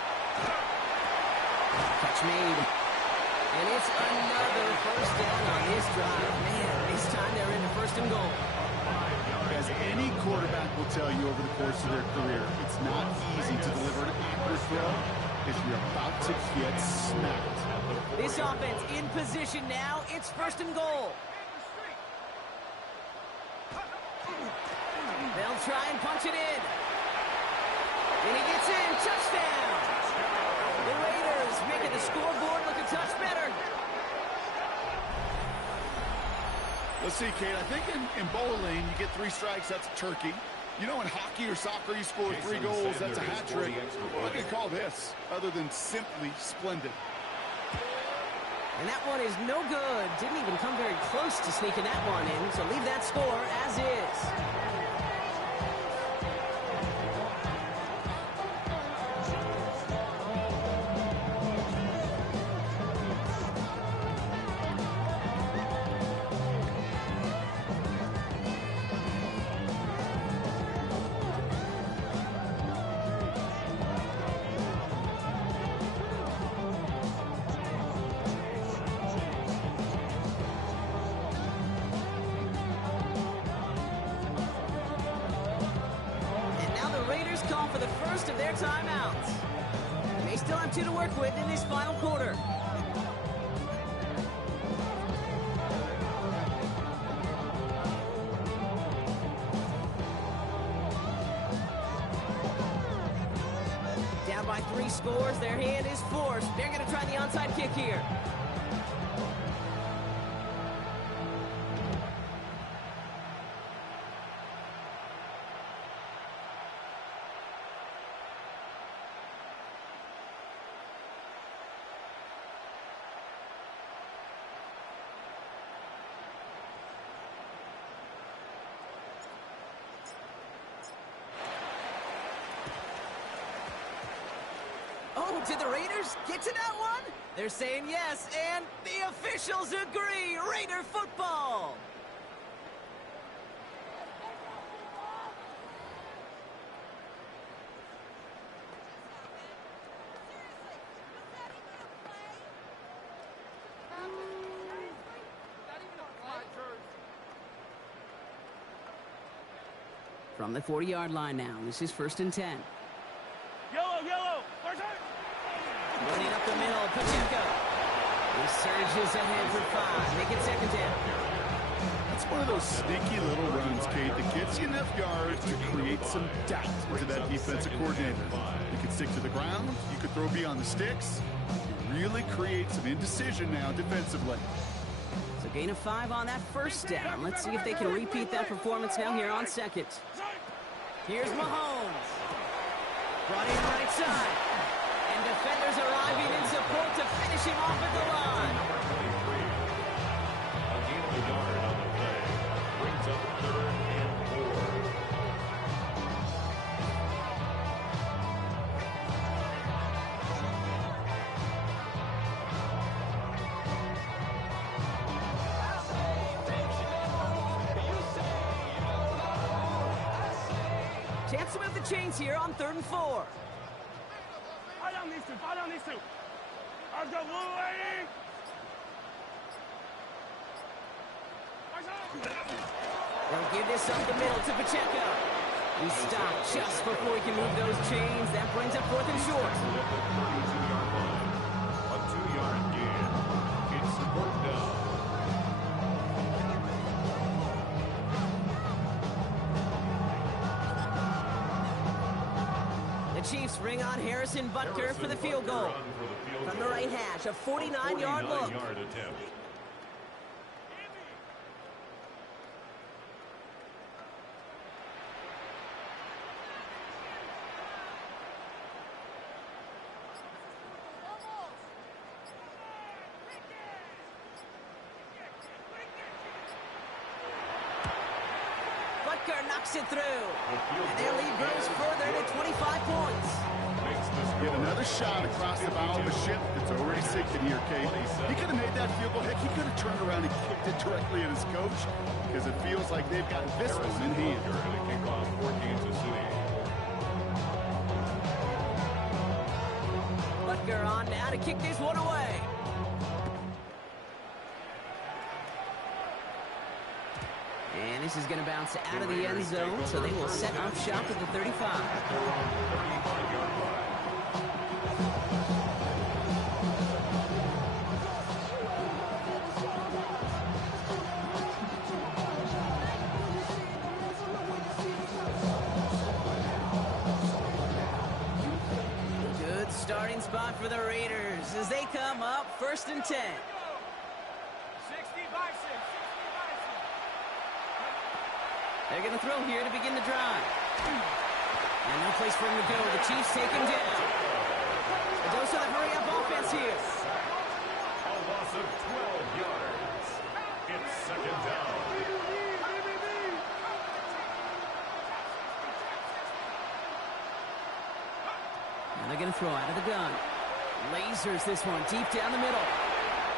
Catch made. And it's another first down on this drive. Man, this time they're into first and goal. As any quarterback will tell you over the course of their career, it's not easy to deliver an accurate throw if you're about to get smacked. This offense in position now. It's first and goal. They'll try and punch it in. And he gets in. Touchdown. The Raiders making the scoreboard look a touch better. Let's see, Kate. I think in bowling, you get 3 strikes, that's a turkey. You know, in hockey or soccer, you score 3 goals, that's a hat trick. What do you call this other than simply splendid? And that one is no good. Didn't even come very close to sneaking that one in. So leave that score as is. Call for the first of their timeouts. They still have 2 to work with in this final quarter. Down by 3 scores, their hand is forced. They're going to try the onside kick here. Oh, did the Raiders get to that one? They're saying yes, and the officials agree. Raider football. From the 40-yard line now, this is first and 10. Yellow, first down. Running up the middle, Pacheco. He surges ahead for 5. Make it second down. That's one of those sneaky little runs, Kate, that gets you enough yards to create some doubt into that defensive coordinator. You can stick to the ground. You could throw beyond the sticks. You really create some indecision now defensively. So gain of 5 on that first down. Let's see if they can repeat that performance now here on second. Here's Mahomes. Brought in right side. And defenders arriving in support to finish him off at the line. Number 23. A gain of a yard on the play. Brings up 3rd and 4. Chance to move the chains here on 3rd and 4. Fire down these two. Fire down these two. I've got one lady. They'll give this up the middle to Pacheco. He stopped just before he can move those chains. That brings up 4th and short. A 2-yard gain. It's 4th down. The Chiefs bring on Harrison Butker for the field goal. From the right hash, a 49-yard look. 49-yard attempt. Butker knocks it through. And their lead grows further to 25 points. Get another shot across the bow of the ship that's already sinking here, Kate. He could have made that field goal. Heck, he could have turned around and kicked it directly at his coach because it feels like they've got this one in hand. Going to kick off for Kansas City. Butker on now to kick this one away. And this is going to bounce out of the end zone, so they will set up shop at the 35. Good starting spot for the Raiders as they come up 1st and 10. 60 Bison. They're going to throw here to begin the drive. And no place for him to go. The Chiefs take him down. A dose of the hurry-up offense here. A loss of 12 yards. It's 2nd down. Now they're going to throw out of the gun. Lasers this one deep down the middle.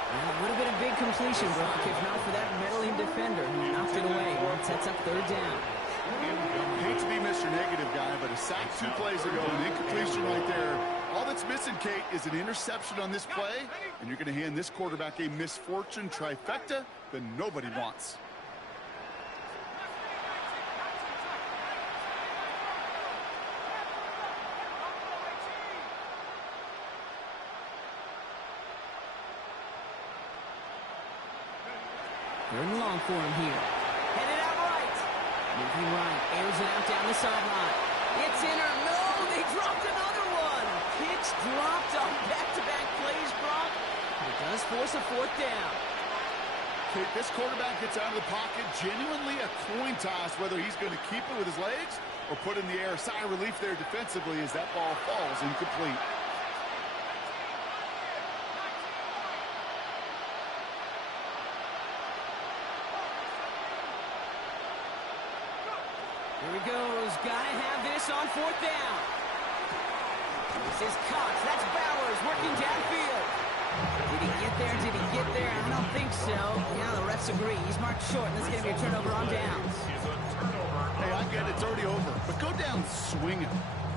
And it would have been a big completion, Brook, if not for that meddling defender who knocked it away. Well, it sets up 3rd down. Hate to be Mr. Negative guy, but a sack 2 plays ago, an incompletion right there. All that's missing, Kate, is an interception on this play, and you're going to hand this quarterback a misfortune trifecta that nobody wants. They're in long for him here. Headed out right. Moving right. Airs it out down the sideline. It's in or no. They dropped another one. Picks dropped on back-to-back plays, Brock. It does force a 4th down. Kate, this quarterback gets out of the pocket. Genuinely a coin toss whether he's going to keep it with his legs or put in the air. Sigh of relief there defensively as that ball falls incomplete. Here he goes. Gotta have this on 4th down. This is Cox. That's Bowers working downfield. Did he get there? Did he get there? I don't think so. Yeah, the refs agree. He's marked short, and this is going to be a turnover on downs. Hey, I get it. It's already over. But go down swinging.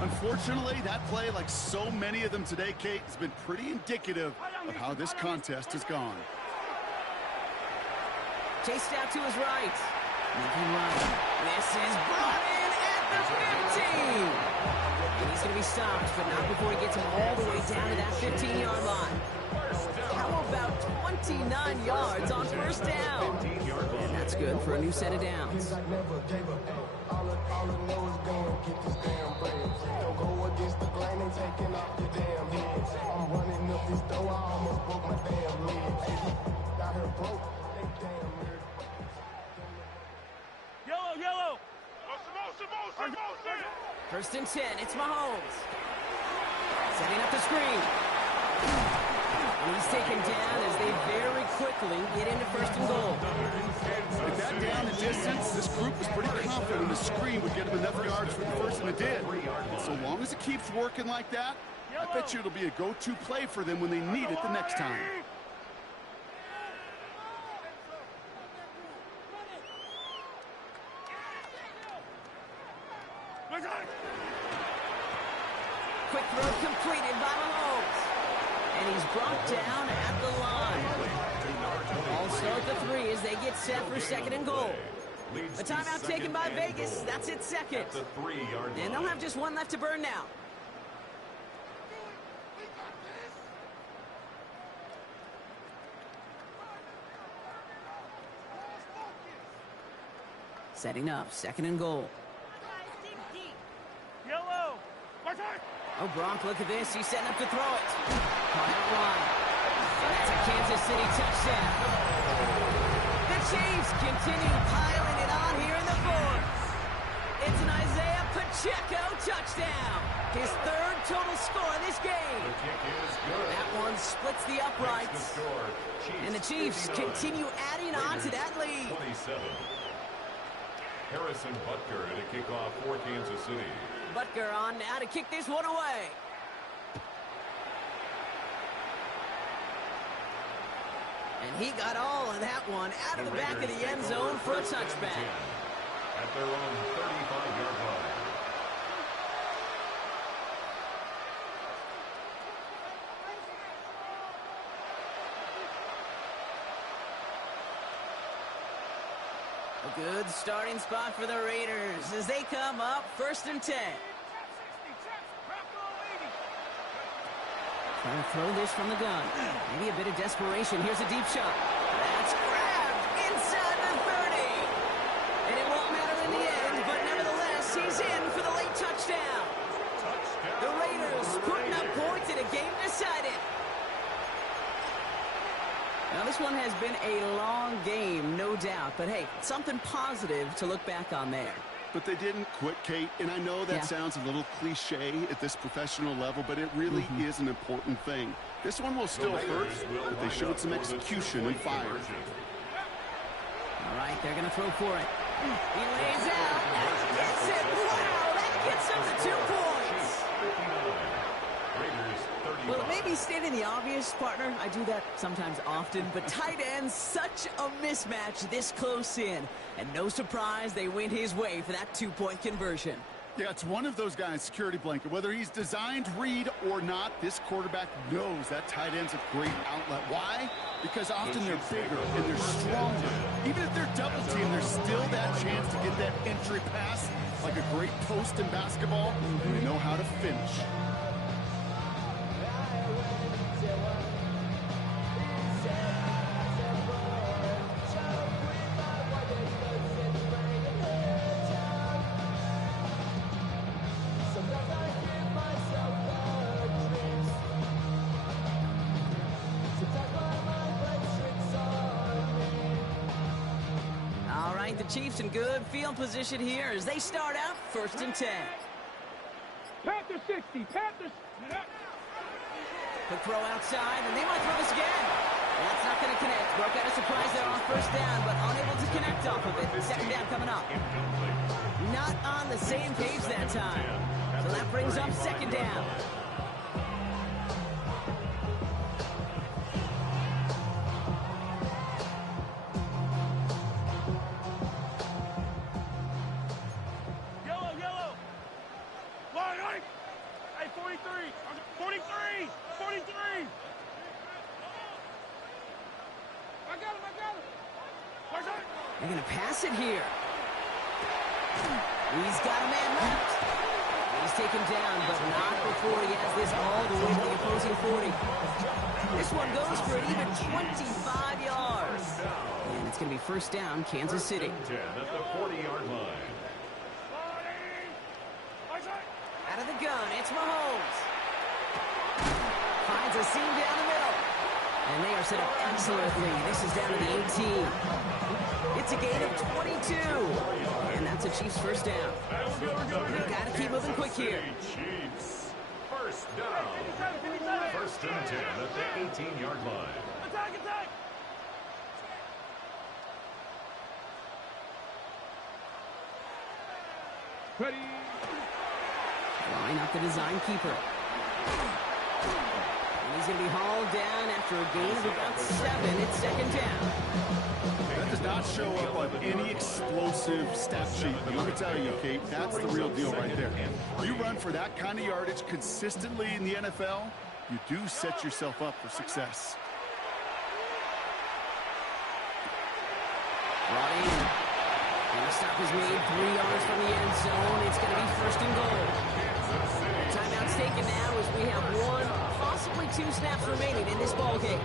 Unfortunately, that play, like so many of them today, Kate, has been pretty indicative of how this contest has gone. Chased out to his right. Moving right. This is brought in at the 15. And he's going to be stopped, but not before he gets him all the way down to that 15-yard line. How about 29 yards on 1st down? And that's good for a new set of downs. First and 10, it's Mahomes. Setting up the screen. And he's taken down as they very quickly get into first and goal. With that down and distance, this group was pretty confident the screen would get them enough yards for the first, and it did. And so long as it keeps working like that, I bet you it'll be a go-to play for them when they need it the next time. Quick throw completed by Mahomes. And he's brought down at the line. All start the 3 as they get set for second and goal. A timeout taken by Vegas. That's its second. And they'll have just one left to burn now. Setting up, second and goal. Yellow. Oh, Gronk, look at this. He's setting up to throw it. Caught out line. And that's a Kansas City touchdown. The Chiefs continue piling it on here in the fourth. It's an Isaiah Pacheco touchdown. His 3rd total score in this game. The kick is good. That one splits the uprights. And the Chiefs continue adding on to that lead. 27. Harrison Butker to kick off for Kansas City. Butker on now to kick this one away. And he got all of that one out of the back of the end zone for a touchback. At their own 35-yard line. A good starting spot for the Raiders as they come up first and 10. Trying to throw this from the gun. Maybe a bit of desperation. Here's a deep shot. That's grabbed inside the 30. And it won't matter in the end, but nevertheless, he's in for the late touchdown. The Raiders putting up points in a game decided. Now, this one has been a long game, no doubt. But, hey, something positive to look back on there. But they didn't quit, Kate, and I know that sounds a little cliche at this professional level, but it really is an important thing. This one will still hurt, but they showed some execution and fire. All right, they're going to throw for it. He lays out. That gets it. Wow, that gets them to 2 points. Well, it may be stating the obvious, partner. I do that sometimes often, but tight ends, such a mismatch this close in. And no surprise, they went his way for that 2-point conversion. Yeah, it's one of those guys, security blanket. Whether he's designed read or not, this quarterback knows that tight end's a great outlet. Why? Because often they're bigger and they're stronger. Even if they're double teamed, there's still that chance to get that entry pass, like a great post in basketball. And they know how to finish. The Chiefs in good field position here as they start out first and 10. Panthers 60. Panthers. Quick throw outside, and they might throw this again. That's not going to connect. Broke out a surprise there on first down, but unable to connect off of it. Second down coming up. Not on the same page that time. So that brings up second down. They're going to pass it here. He's got a man left. He's taken down, but not before he has this all the way to the opposing 40. This one goes for an even 25 yards. And it's going to be first down, Kansas City. 10 at the 40-yard line. Out of the gun, it's Mahomes. Finds a seam down the middle. And they are set up excellently. This is down to the 18. It's a gain of 22. And that's a Chiefs first down. They've got to keep moving quick here. Chiefs. First down. First and 10 at the 18-yard line. Attack, attack! Ready. Line up the design keeper. And he's going to be hauled down after a gain of about 7. It's second down. That does not show up on any explosive stat sheet, but let me tell you, Kate, that's the real deal right there. You run for that kind of yardage consistently in the NFL, you do set yourself up for success. Brought in. And the stop is made 3 yards from the end zone. It's going to be first and goal. Timeout's taken now as we have 1, possibly 2 snaps remaining in this ball game.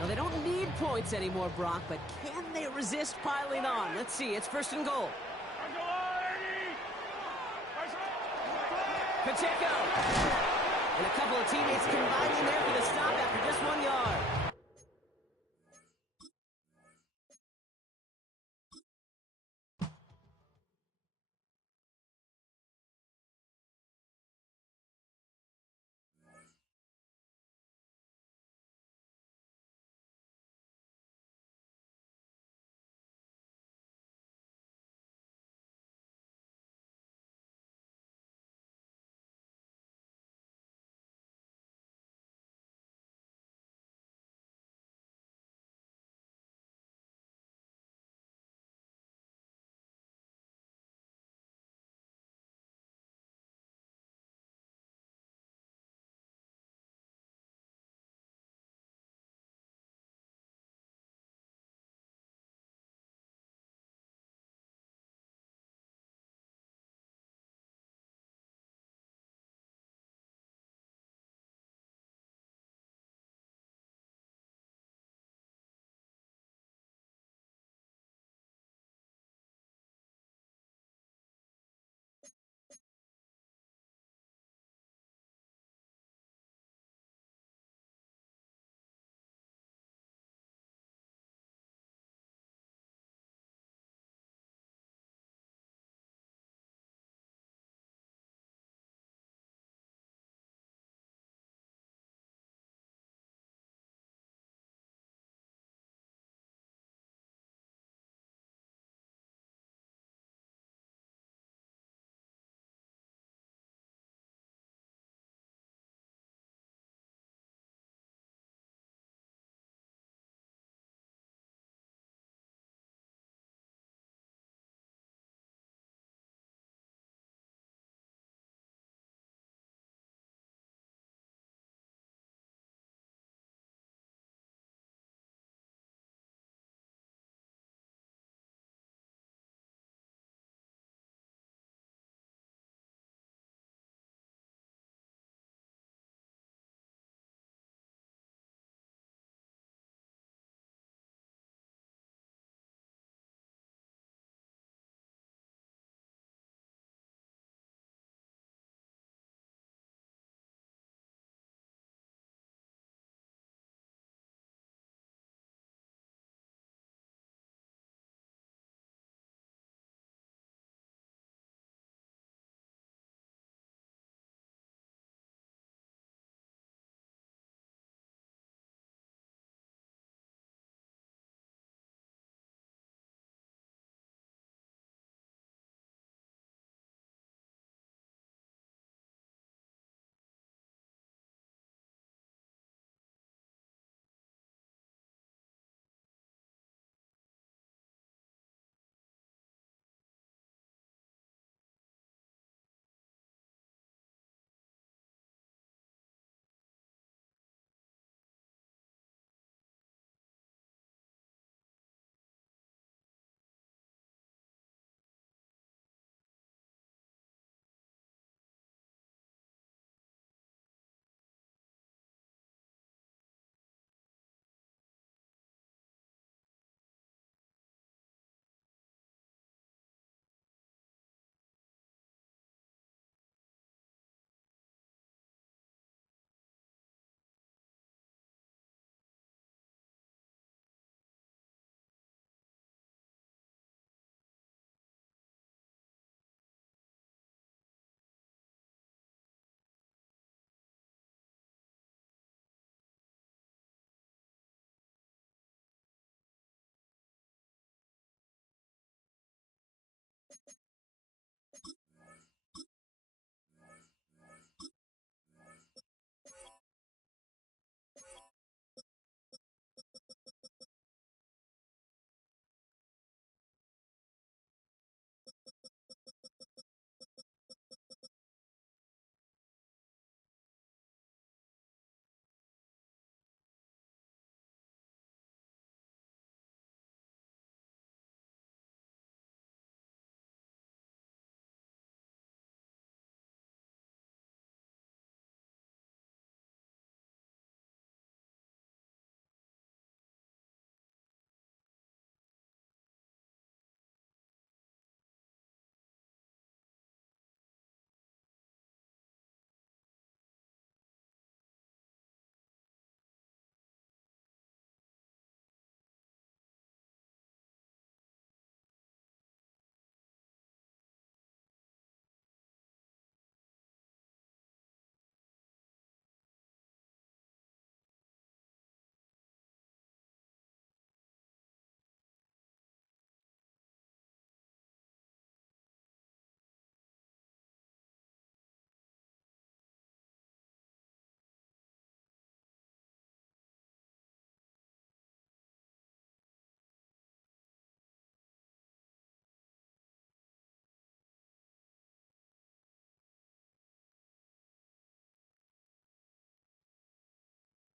Now, they don't need points anymore, Brock, but can they resist piling on? Let's see. It's first and goal. Pacheco. And a couple of teammates combining there for the stop after